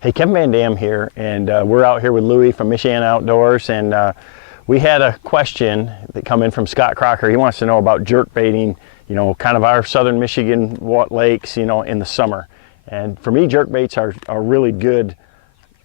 Hey, Kevin Van Dam here, and we're out here with Louie from Michiana Outdoors, and we had a question that come in from Scott Crocker. He wants to know about jerk baiting, you know, kind of our southern Michigan lakes, you know, in the summer. And for me, jerk baits are a really good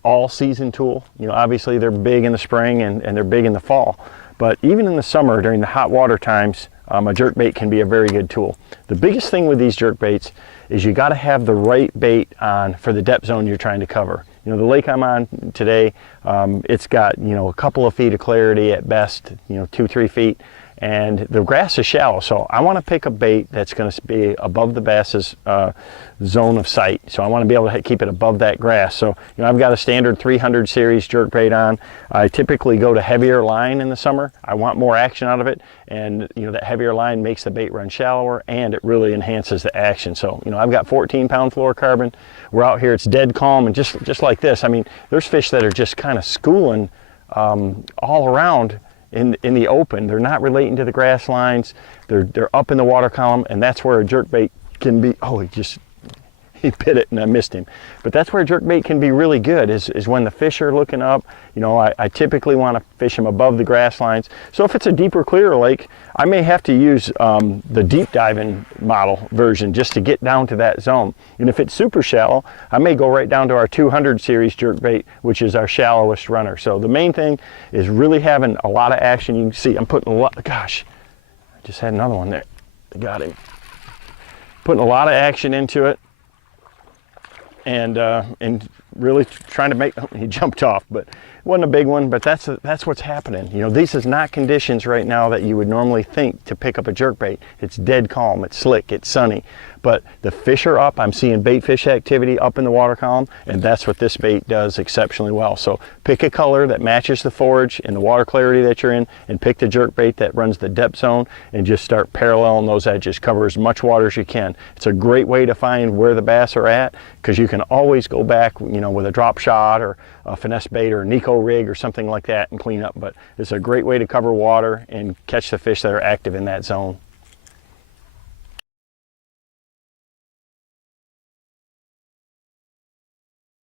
all-season tool. You know, obviously they're big in the spring and they're big in the fall, but even in the summer during the hot water times, a jerk bait can be a very good tool. The biggest thing with these jerk baits is you got to have the right bait on for the depth zone you're trying to cover. You know, the lake I'm on today, it's got, you know, a couple of feet of clarity at best, you know, 2-3 feet, and the grass is shallow. So I want to pick a bait that's going to be above the bass's zone of sight. So I want to be able to keep it above that grass. So, you know, I've got a standard 300 series jerk bait on. I typically go to heavier line in the summer. I want more action out of it, and you know, that heavier line makes the bait run shallower, and it really enhances the action. So, you know, I've got 14-pound fluorocarbon. We're out here, it's dead calm, and just like this, I mean, there's fish that are just kind of schooling all around in the open. They're not relating to the grass lines. They're up in the water column, and that's where a jerk bait can be. Oh, he bit it and I missed him. But that's where jerk bait can be really good, is when the fish are looking up. You know, I typically want to fish them above the grass lines. So if it's a deeper, clearer lake, I may have to use the deep diving model version just to get down to that zone. And if it's super shallow, I may go right down to our 200 series jerk bait, which is our shallowest runner. So the main thing is really having a lot of action. You can see I'm putting a lot, gosh, I just had another one there. Got him. Putting a lot of action into it. And really trying to make, he jumped off, but it wasn't a big one, but that's what's happening. You know, this is not conditions right now that you would normally think to pick up a jerkbait. It's dead calm, it's slick, it's sunny, but the fish are up. I'm seeing bait fish activity up in the water column, and that's what this bait does exceptionally well. So pick a color that matches the forage and the water clarity that you're in, and pick the jerkbait that runs the depth zone, and just start paralleling those edges. Cover as much water as you can. It's a great way to find where the bass are at, because you can always go back, you know, with a drop shot or a finesse bait or a Nico rig or something like that and clean up. But it's a great way to cover water and catch the fish that are active in that zone.